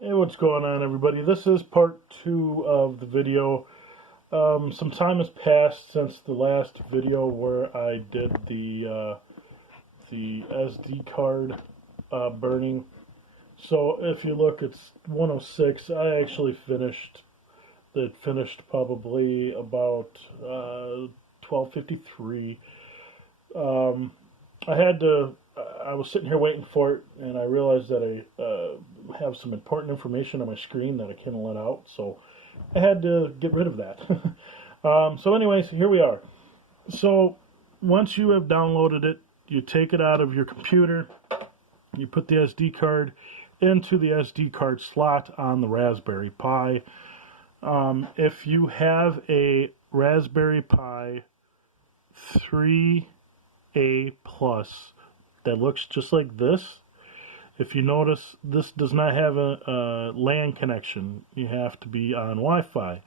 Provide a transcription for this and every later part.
Hey, what's going on, everybody? This is part 2 of the video. Some time has passed since the last video where I did the SD card burning. So if you look, it's 106. I actually finished. It finished probably about 12:53. Um, I had to. I was sitting here waiting for it, and I realized that I have some important information on my screen that I can't let out, so I had to get rid of that. So, anyways, here we are. So, once you have downloaded it, you take it out of your computer, you put the SD card into the SD card slot on the Raspberry Pi. If you have a Raspberry Pi 3A Plus that looks just like this, if you notice, this does not have a LAN connection. You have to be on Wi-Fi.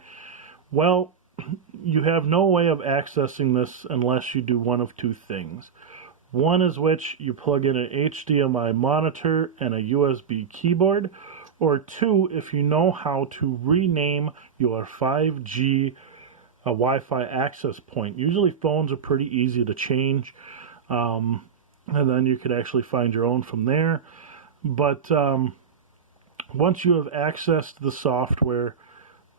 Well, you have no way of accessing this unless you do one of two things. One is which you plug in an HDMI monitor and a USB keyboard, or two, if you know how to rename your 5G Wi-Fi access point. Usually phones are pretty easy to change, and then you could actually find your own from there. But once you have accessed the software,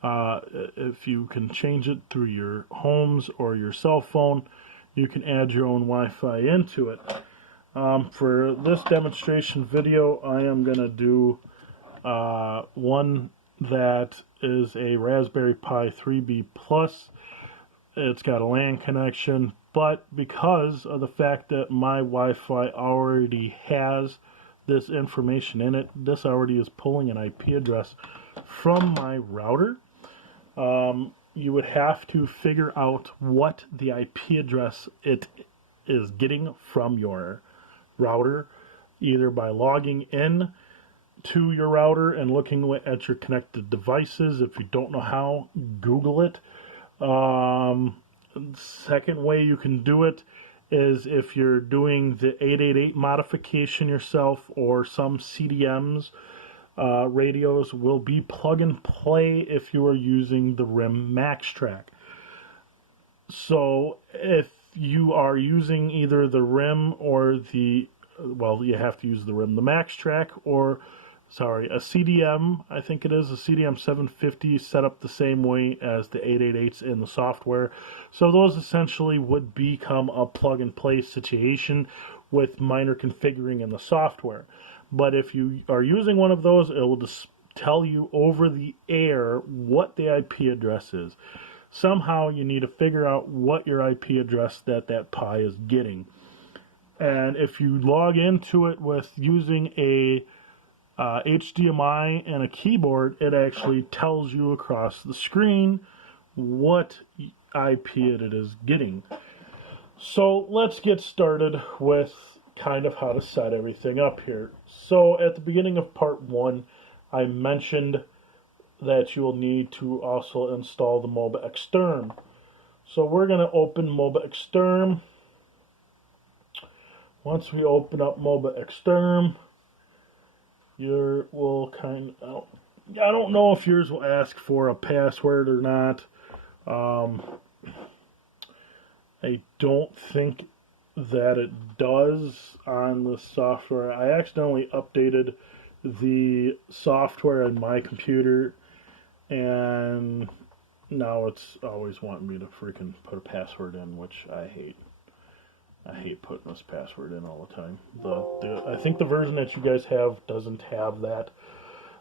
if you can change it through your homes or your cell phone, you can add your own Wi-Fi into it. For this demonstration video, I am going to do one that is a Raspberry Pi 3B Plus. It's got a LAN connection, but because of the fact that my Wi-Fi already has this information in it, this already is pulling an IP address from my router. You would have to figure out what the IP address it is getting from your router, either by logging in to your router and looking at your connected devices. If you don't know how, Google it. Second way you can do it is if you're doing the 888 modification yourself, or some CDMs. Radios will be plug and play if you are using the RIM MaxTrack. So if you are using either the RIM or you have to use the RIM, the MaxTrack, or a CDM, I think it is, a CDM 750 set up the same way as the 888s in the software. So those essentially would become a plug and play situation with minor configuring in the software. But if you are using one of those, it will just tell you over the air what the IP address is. Somehow you need to figure out what your IP address that Pi is getting. And if you log into it with using a HDMI and a keyboard, it actually tells you across the screen what IP it is getting. So let's get started with kind of how to set everything up here. So at the beginning of part 1, I mentioned that you will need to also install the MobaXterm. So we're going to open MobaXterm. Once we open up MobaXterm, I don't know if yours will ask for a password or not. I don't think that it does on the software. I accidentally updated the software on my computer, and now it's always wanting me to freaking put a password in, which I hate. I hate putting this password in all the time. I think the version that you guys have doesn't have that.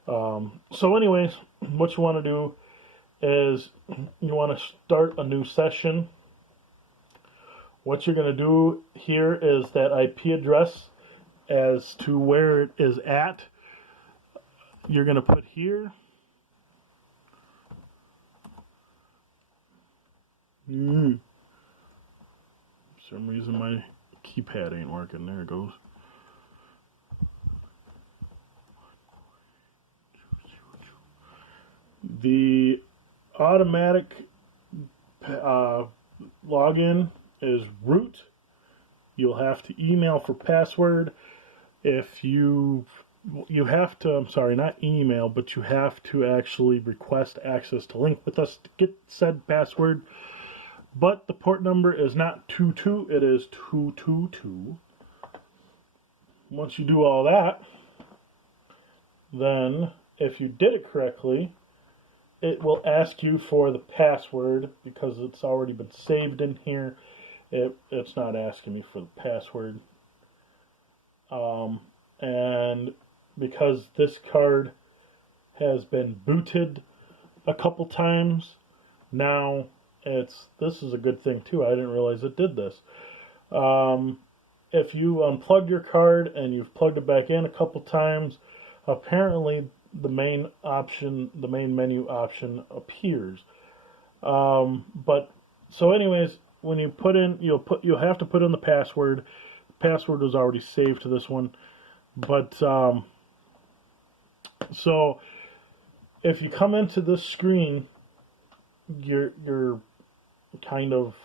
So anyways, what you want to do is you want to start a new session. What you're going to do here is that IP address as to where it is at, you're going to put here. For some reason my keypad ain't working. There it goes. The automatic login is root. You'll have to email for password. If you you have to, I'm sorry, not email, but you have to actually request access to link with us to get said password. But the port number is not 22, it is 222. Once you do all that, then if you did it correctly, it will ask you for the password because it's already been saved in here. It's not asking me for the password. And because this card has been booted a couple times, now this is a good thing too. I didn't realize it did this. If you unplug your card and you've plugged it back in a couple times, apparently the main menu option appears. But so anyways, when you put in, you'll have to put in the password. The password was already saved to this one, but so if you come into this screen, you're kind of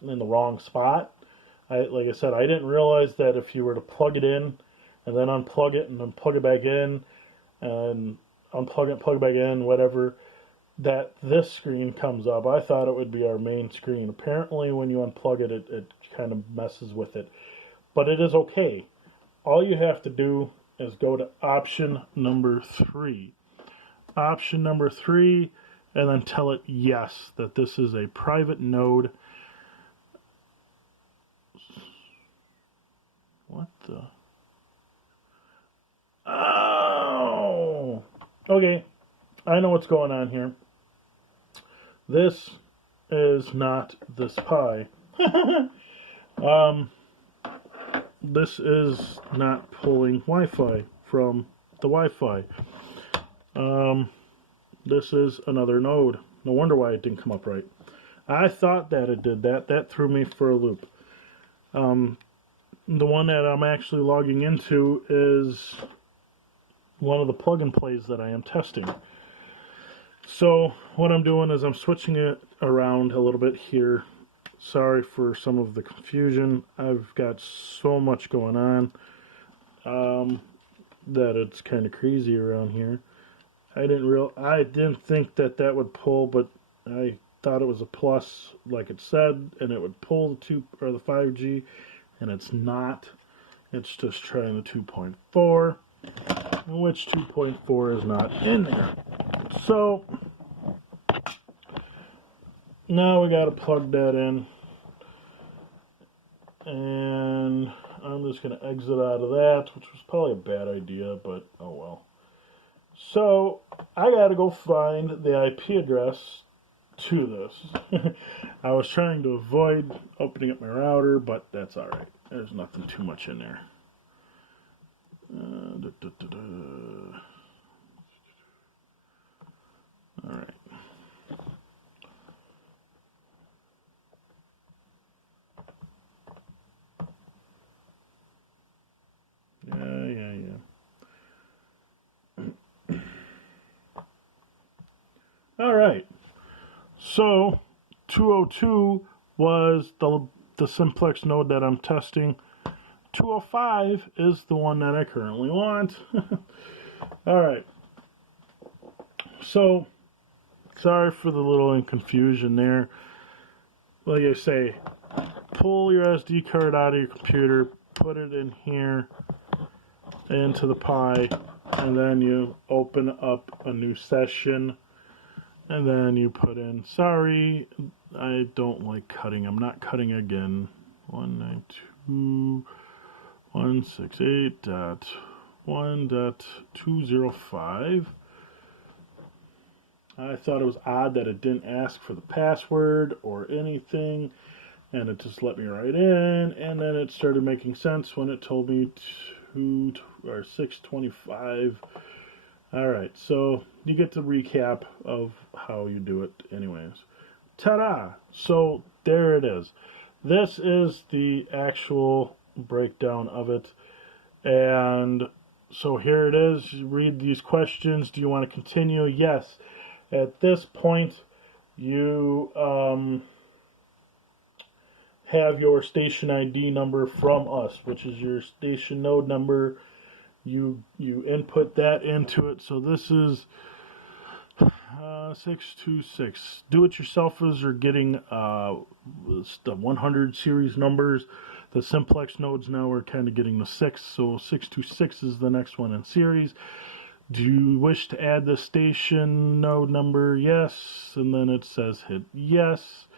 in the wrong spot. Like I said, I didn't realize that if you were to plug it in and then unplug it and then plug it back in and unplug it, plug it back in, whatever, that this screen comes up. I thought it would be our main screen. Apparently when you unplug it, it kind of messes with it. But it is okay. All you have to do is go to option number 3. Option number 3, and then tell it yes, that this is a private node. What the? Oh! Okay, I know what's going on here. This is not this Pi. This is not pulling Wi-Fi from the Wi-Fi. This is another node. No wonder why it didn't come up right. I thought that it did that. That threw me for a loop. The one that I'm actually logging into is one of the plug-and-plays that I am testing. So what I'm doing is I'm switching it around a little bit here. Sorry for some of the confusion. I've got so much going on that it's kind of crazy around here. I didn't think that would pull, but I thought it was a plus, like it said, and it would pull the 5G, and it's not. It's just trying the 2.4, which 2.4 is not in there. So now we got to plug that in, and I'm just going to exit out of that, which was probably a bad idea, but oh well. So I got to go find the IP address to this. I was trying to avoid opening up my router, but that's all right. There's nothing too much in there. All right. Yeah. All right. So 202 was the simplex node that I'm testing. 205 is the one that I currently want. All right. So sorry for the little confusion there. Like I say, pull your SD card out of your computer, put it in here into the Pi, and then you open up a new session, and then you put in, sorry, I don't like cutting. I'm not cutting again. 192.168.1.205. I thought it was odd that it didn't ask for the password or anything, and it just let me right in, and then it started making sense when it told me 625. All right, so you get the recap of how you do it anyways. Ta-da! So there it is. This is the actual breakdown of it. And so here it is. You read these questions. Do you want to continue? Yes. At this point, you have your station ID number from us, which is your station node number you input that into it. So this is 626. Do-it-yourselfers are getting the 100 series numbers. The simplex nodes now are kind of getting the 6, so 626 is the next one in series. Do you wish to add the station node number? Yes. And then it says hit yes.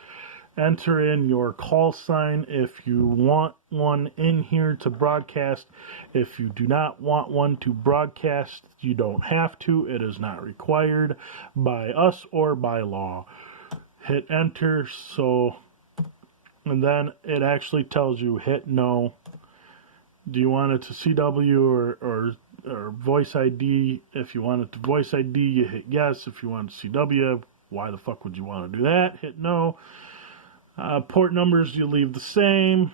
Enter in your call sign if you want one in here to broadcast. If you do not want one to broadcast, you don't have to. It is not required by us or by law. Hit enter. And then it actually tells you hit no. Do you want it to CW or voice ID? If you want it to voice ID, you hit yes. If you want it to CW, why the fuck would you want to do that? Hit no. Port numbers you leave the same.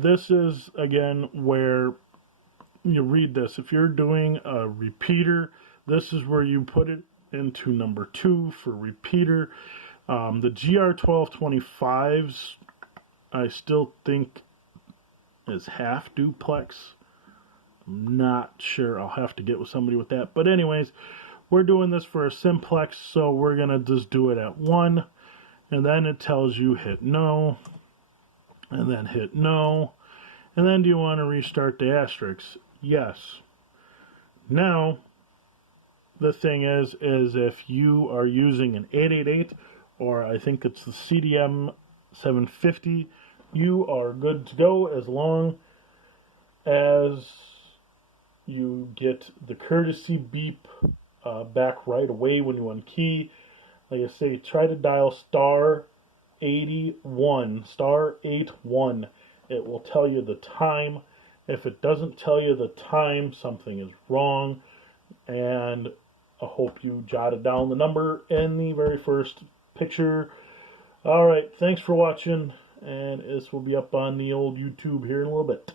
This is, again, where you read this. If you're doing a repeater, this is where you put it into number 2 for repeater. The GR1225s, I still think is half duplex. I'm not sure. I'll have to get with somebody with that. But anyways, we're doing this for a simplex, so we're going to just do it at 1. And then it tells you hit no, and then hit no, and then do you want to restart the asterisk? Yes. Now, the thing is if you are using an 888, or I think it's the CDM 750, you are good to go as long as you get the courtesy beep back right away when you unkey. Like I say, try to dial star 81, star 81. It will tell you the time. If it doesn't tell you the time, something is wrong. And I hope you jotted down the number in the very first picture. Alright, thanks for watching. And this will be up on the old YouTube here in a little bit.